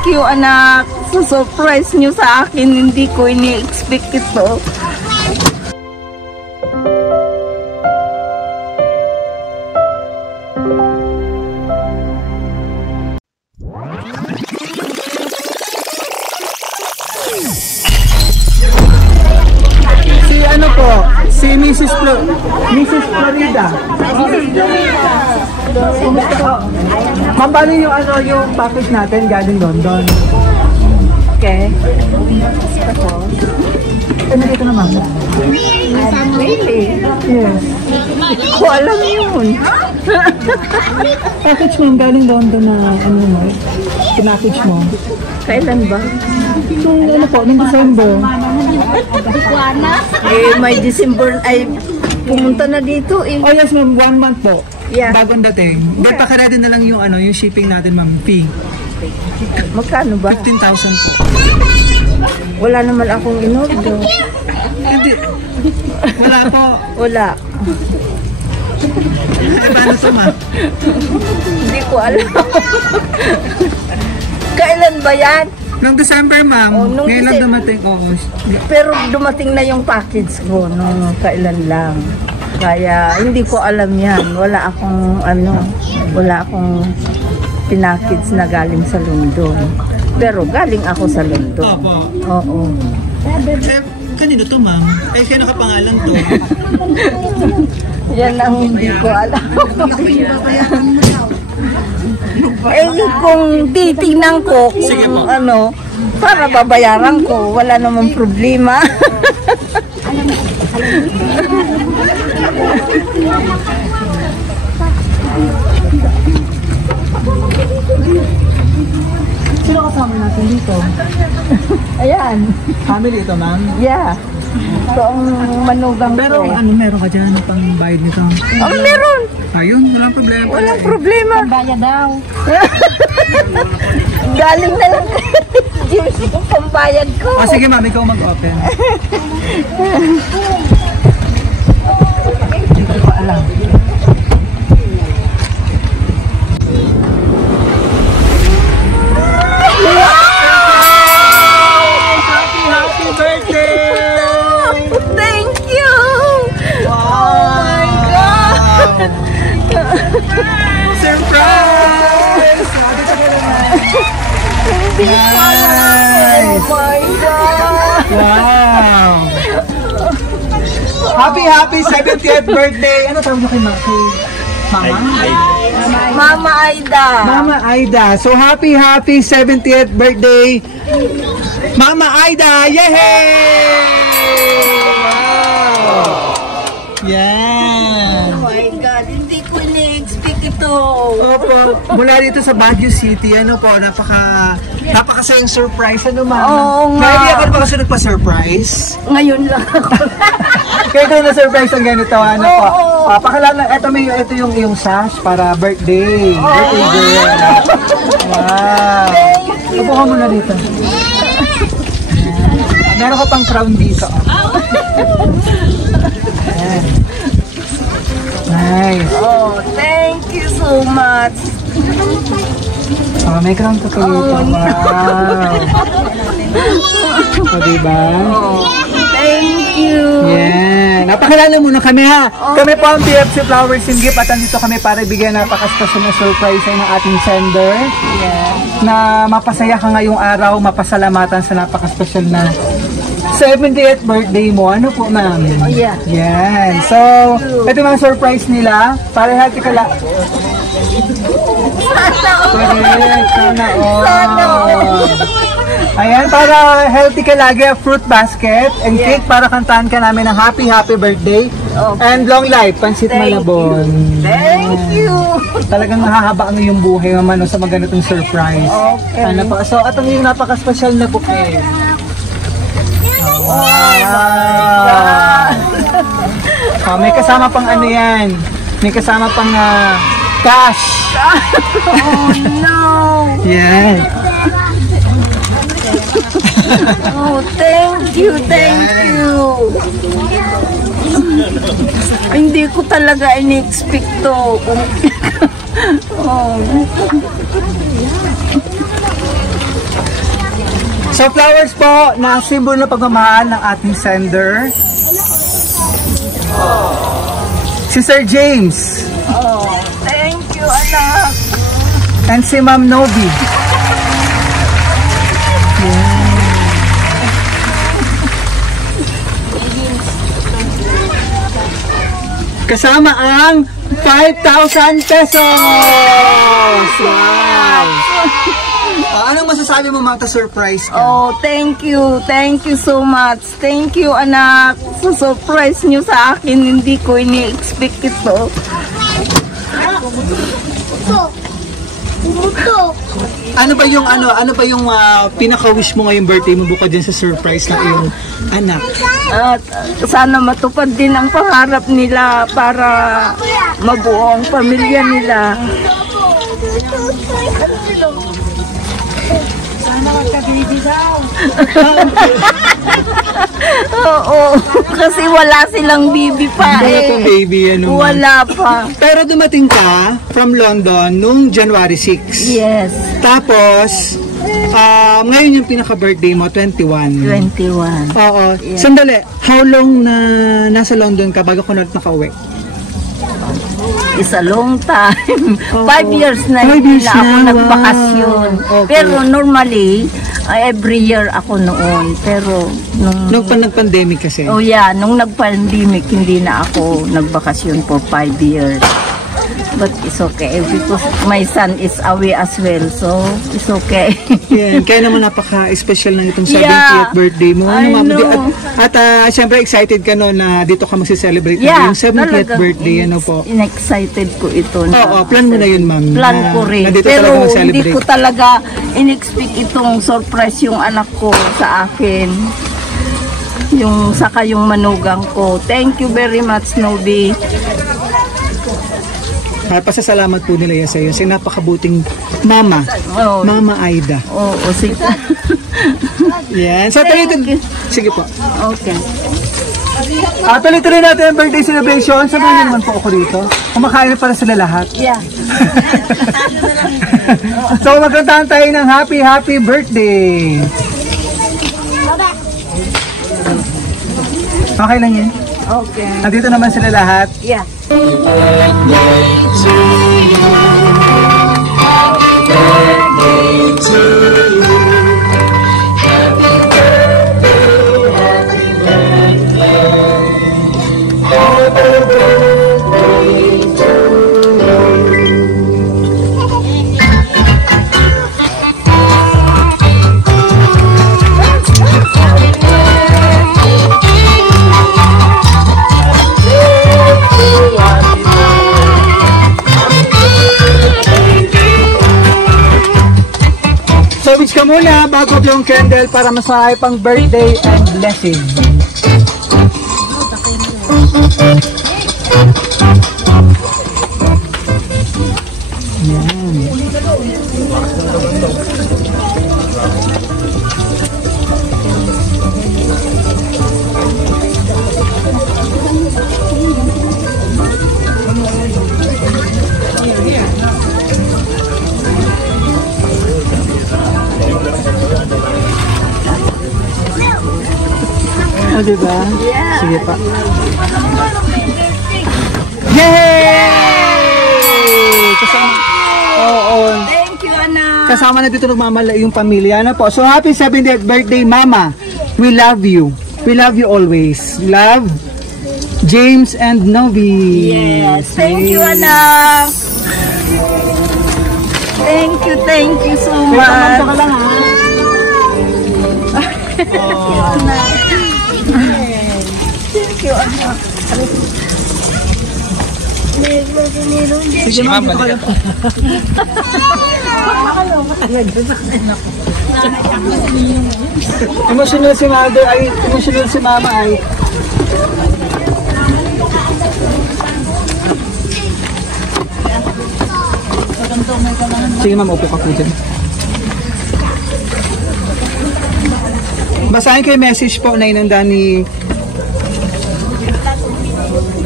Thank you, anak. So, surprise nyo sa akin. Hindi ko ini-expect ito. Si Mrs. Florida. Ma'am, paano yung package natin galing London? Okay. Ano dito naman? Really? Yes. Ko alam yun. Package mo galing London na ano mo? Pinackage mo? Kailan ba? Nung ano po, nung December. May December ay pumunta na dito eh. Oh yes ma'am, 1 month po. Yeah. Bagong dating. Then pakaredy na lang yung yung shipping natin ma'am, fee. Magkano ba? 15,000 po. Wala naman akong inorder. Hindi. Wala po. Wala. Paano ito ma'am? Hindi ko alam. Kailan ba yan? Noong December ma'am. Nung Ngayon lang dumating. Pero dumating na yung package ko nung kailan lang. Kaya hindi ko alam yan. Wala akong wala akong pinackage na galing sa London. Pero galing ako sa London. Opo. Oo. Kanino to ma'am? Kaya nakapangalan to. Yan ang hindi ko alam. Kung titingnan ko kung para babayaran ko, wala namang problema. Sino kasama natin dito? Ayan. Family ito ma'am? Yeah. Ito ang manugang Pero ko. meron ka dyan pang bayad nito? Meron. Ayun, walang problema. Walang problema. Bayad daw. Galing na lang yung pambayad ko. Sige ma'am, ikaw mag-open. Hindi ko alam. Happy birthday! Thank you! Wow! Oh my God! Surprise! Hindi ko alam. Oh my God! Wow! Happy 70th birthday! Ano tawag mo kay Mama? Mama Aida. Mama Aida. So happy 70th birthday, Mama Aida! Yay! Wow! Yan! Oh my God, hindi ko ini-expect ito. Opo, mula dito sa Baguio City, napakasayang surprise. Ano ma'am? Oo nga. May idea ka na ba kasi nagpa-surprise? Ngayon lang ako. Kaya kayo na-surprise ang ganito, ano po? Oo. Pakilala, ito yung sash para birthday. Birthday girl. Wow. Upo ka muna dito. Meron ko pang crown dito. Nice. Oh, thank you so much. May crown ka pa dito. Wow. Diba? Oh, thank you. Yeah. Napakilala muna kami ha. Kami po ang PFC Flowers and Gift at andito kami para bigyan napaka-special na surprise ng ating sender. Yeah. Na mapasaya ka ngayong araw, mapasalamatan sa napaka-special na 70th birthday mo. Ano po ma'am? Oh, yeah. Yan. So, ito mga surprise nila. Para happy ka lang. Sana all. Ayan, para healthy ka lagi, fruit basket and cake para kantahan ka namin ng happy birthday. And long life, Pansit Malabon. Thank you. Talagang mahahaba ang iyong buhay naman sa mga ganitong surprise. Okay. Ano pa? So, atong yung napaka-special na bouquet. Wow! May kasama pang ano yan. May kasama pang cash. Oh no. Yan. Oh, thank you. Hindi ko talaga in-expect to. Oh. So flowers po na symbol ng pagmamahal ng ating sender. Si Sir James. Oh, thank you, anak. And si Ma'am Novi. Kasama ang 5,000 pesos! Wow! Anong masasabi mo mga surprise ka? Oh, thank you. Thank you so much. Thank you, anak. Sa surprise nyo sa akin, hindi ko ini-expect ito. Ano ba yung pinaka-wish mo ngayong birthday mo bukod din sa surprise ng iyong anak? At sana matupad din ang pangarap nila para mabuo ang pamilya nila. Oo, kasi wala silang bibi pa Wala pang baby, ano? Wala pa. Pero dumating ka from London nung January 6. Yes, Tapos, ngayon yung pinaka-birthday mo, 21. 21. Oo. Sandali, how long na nasa London ka bago ka nakauwi? It's a long time. Oo. 5 years na 5 hindi years na ako na, nagbakasyon. wow. Okay. Pero normally, every year ako noon. Pero Nung nag-pandemic kasi. oh yeah, nung nag-pandemic, hindi na ako nagbakasyon for 5 years. But it's okay because my son is away as well, so it's okay. Yan, kaya naman napaka-special ng itong 70th Yeah, birthday mo. I Ma'am? know. At syempre excited ka no na dito ka magse-celebrate Yeah, ng 70th talagang birthday. Ano po? In-excited ko ito. Oo, plan mo na yun, ma'am. Plan na- ko rin. na dito Pero talaga hindi mag-celebrate. ko talaga in-expect itong surprise yung anak ko sa akin. Yung saka yung manugang ko. Thank you very much, Nobi. Pasasalamat po nila yan sa iyo. Sa napakabuting mama. Oh, Mama Aida. oh, sige. Yan. So, tuloy-tuloy. Sige po. Okay. Tuloy-tuloy natin ang birthday celebration. Sabihin niyo naman po ako dito. Kumakain para sila lahat. Yeah. So, magkantahan tayo ng happy, happy birthday. Okay lang yun. Okay. Nandito naman sila lahat. Yeah. So, wish ka muna bago yung candle para mas maayos pang birthday and blessing. O, diba? Yeah. Sige pa. Yay! Kasama. Oo. Thank you, anak. Kasama na dito nagmamala yung pamilya. Ano po? So, happy 70th birthday, Mama. We love you. We love you always. Love, James and Novi. Yes. Thank you, anak. Thank you so Wait, much. ka lang, ha? Thank you, anak. Sige, ma'am. Dito ka lang. Emotional si mother ay, emotional si mama ay. Sige ma'am, upo ka po dyan. Basahin ko yung message po na inanda ni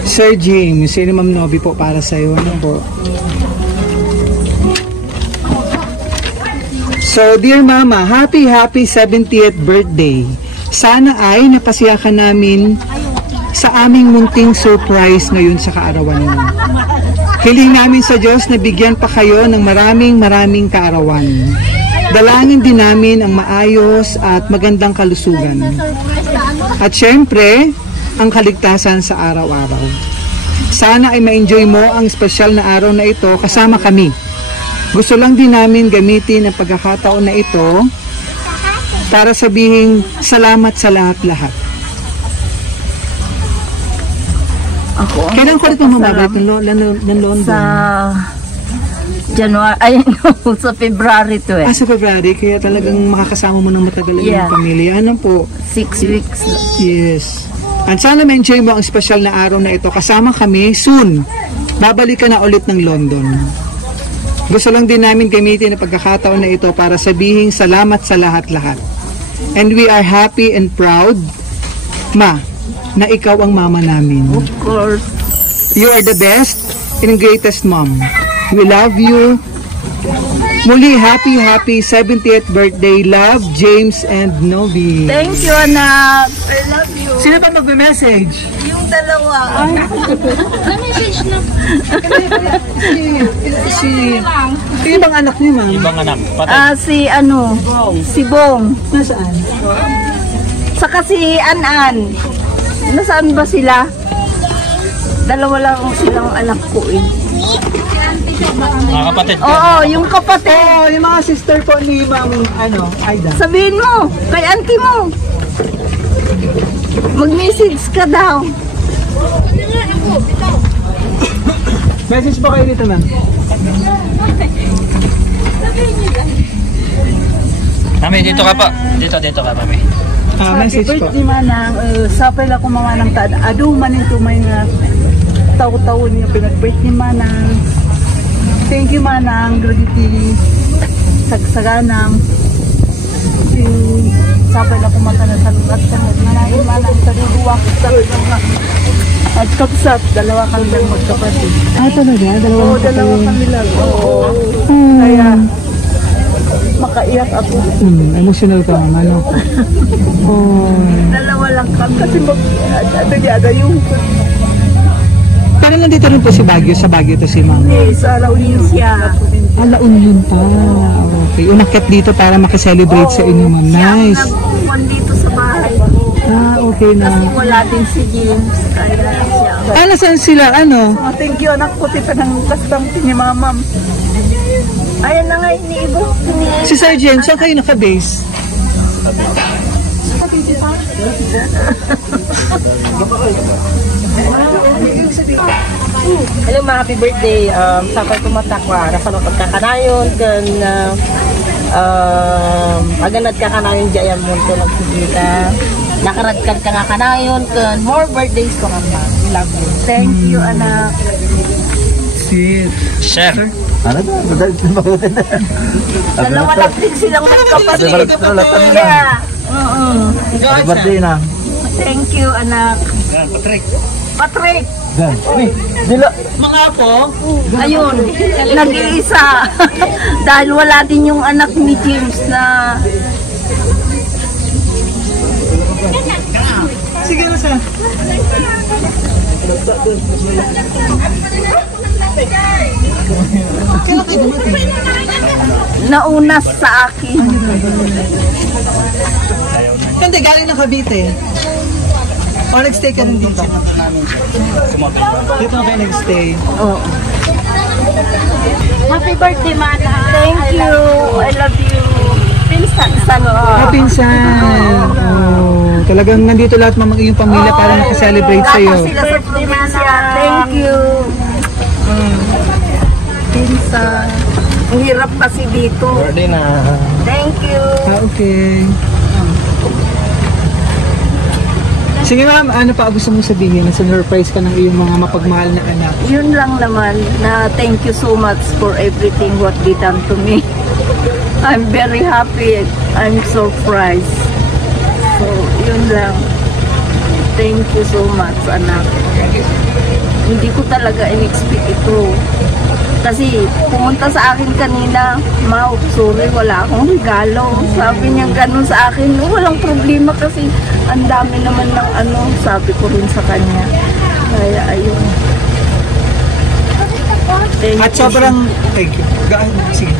Sir James. Sino Ma'am Novi po para sa'yo. Ano po? So, dear Mama, happy 70th birthday. Sana ay napasaya ka namin sa aming munting surprise ngayon sa kaarawan mo. Hiling namin sa Diyos na bigyan pa kayo ng maraming kaarawan. Dalangin din namin ang maayos at magandang kalusugan. At syempre, ang kaligtasan sa araw-araw. Sana ay ma-enjoy mo ang espesyal na araw na ito kasama kami. Gusto lang din namin gamitin ang pagkakataon na ito para sabihin salamat sa lahat-lahat. Ako, Kailan ko rin mamabalik ng London? sa January, ay no, sa February to eh. Sa February, kaya talagang makakasama mo ng matagal ang Yeah. iyong pamilya. Ano po? 6 weeks. Yes. At sana ma-enjoy mo ang espesyal na araw na ito. Kasama kami soon. Babalik ka na ulit ng London. Gusto lang din namin gamitin ang pagkakataon na ito para sabihin salamat sa lahat-lahat. And we are happy and proud, Ma, na ikaw ang mama namin. Of course. You are the best and greatest mom. We love you. Muli, happy 70th birthday, love, James and Nobi. Thank you, anak. I love you. Sino pa magme-message? Yung dalawa. Na-message na. Si ibang anak niyo, ma'am. Ibang anak, patay. Si Bong. Nasaan? Saka si An-An. Nasaan ba sila? Dalawa lang silang anak ko eh. Mga kapatid ka. Oo, yung kapatid. Oh, yung mga sister po ni Ma'am, Aida. Sabihin mo, kay auntie mo. Mag-message ka daw. Message po kayo dito, ma'am. Mami, dito ka pa. Dito ka, mami. Message po. Birthday manang, sapay lang kumawa ng taad. Ado man ito may nga taw-taw niya pinag-birthday manang. Thank you manang, graditi, sagsaganang. Sapay lang kumata na salugat ka. Manahin manang, sa duduwa ko sa at kapsat, dalawa kami lang magkapatid. Talaga? Oo, dalawa kami lang. Oo. Kaya, makaiyak ako. Emotional ka, ma'am. Ano? Oh. Dalawa lang kami. Kasi ada yung Parang nandito rin po si Baguio. Sa Baguio to si ma'am. sa Laulin siya. La Union pa. Okay. Umakyat dito para makiselebrate sa inyo, ma'am. Nice. Nagpupuan dito sa bahay. Okay na. Kasi wala din si James. Kaya siya. Nasaan sila? Ano? Thank you anak ko, tita ng kastang ni mamam. Ayan na nga, iniibo. Si Sergeant, saan kayo naka-base? Hello mga happy birthday. Sapay kumatakwa. Nasa pagkakanayon kan aganad kakanayon jayam mo to nagsigita. Nakaradkad ka nga kanayon kan more birthdays ko kama. Love you. Thank you, anak. Si Chef. Dalawa lang din silang magkapatid. Yeah. birthday na. Thank you, anak. Patrick. Mga po, Ayun, nag-iisa. Dahil wala din yung anak ni James na sige na sa. nauna sa akin. Hindi, galing ng Cavite. O, nag-stay ka rin dito? Dito na kayo nag-stay. Oo. Happy birthday, Mana. Thank you. I love you. Pinsan ko. Pinsan. Oh, talagang nandito lahat mga iyong pamilya para makaselebrate sa'yo. Lahat sila sa probinsya. Thank you. Pinsan. Ang hirap kasi dito. Birthday na. Thank you. Okay. Sige ma'am, ano pa gusto mong sabihin? Surprise ka ng iyong mga mapagmahal na anak. Yun lang naman na thank you so much for everything what they done to me. I'm very happy. I'm surprised. So, yun lang. Thank you so much, anak. Hindi ko talaga in-expect ito. Kasi pumunta sa akin kanina, Ma, sorry, wala akong regalo. Sabi niya ganun sa akin, walang problema kasi ang dami naman ng ano, sabi ko rin sa kanya. Kaya ayun. Thank At you. sobrang, thank you. Sige.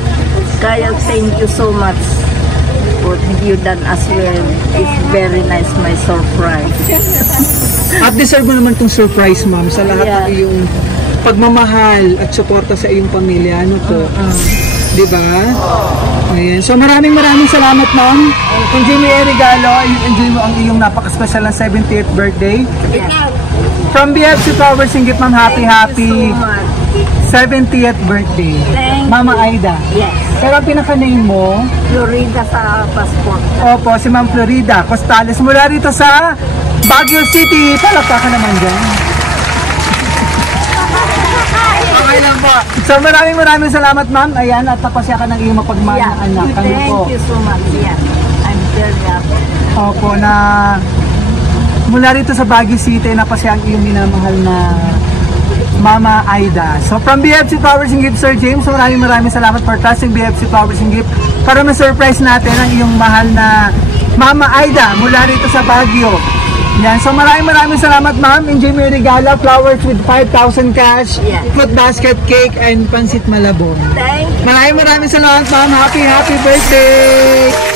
Kaya thank you so much. What you done as well. It's very nice, my surprise. At deserve mo naman tong surprise, ma'am, sa lahat Yeah. ng iyong pagmamahal at suporta sa iyong pamilya. Ano po? Di ba? Ayan. So maraming salamat, ma'am. Enjoy mo yung regalo. Enjoy mo ang iyong napaka-special na 70th birthday. From BFC Flowers Singgit, ma'am, happy Thank you so much. 70th birthday. Thank Mama Aida. Yes. Pero ang pinaka-name mo, Florida sa passport. opo, si Ma'am Florida Costales mula rito sa Baguio City. Palakpakan naman dyan. Okay lang po. So maraming salamat, ma'am. Ayan, at napasya ka ng iyong mapagmahal na anak. Ano Thank po? you so much. Yeah. I'm very happy. Opo, na mula rito sa Baguio City, napasya ang iyong minamahal na Mama Aida. So from BFC Flowers and Gift, Sir James, maraming salamat for trusting BFC Flowers and Gift para ma-surprise natin ang iyong mahal na Mama Aida mula rito sa Baguio. Yan. So maraming salamat, ma'am. Enjoy mo yung regalo, flowers with 5,000 cash, Yes. fruit basket cake, and pansit malabon. Thank you. Maraming salamat, ma'am. Happy birthday!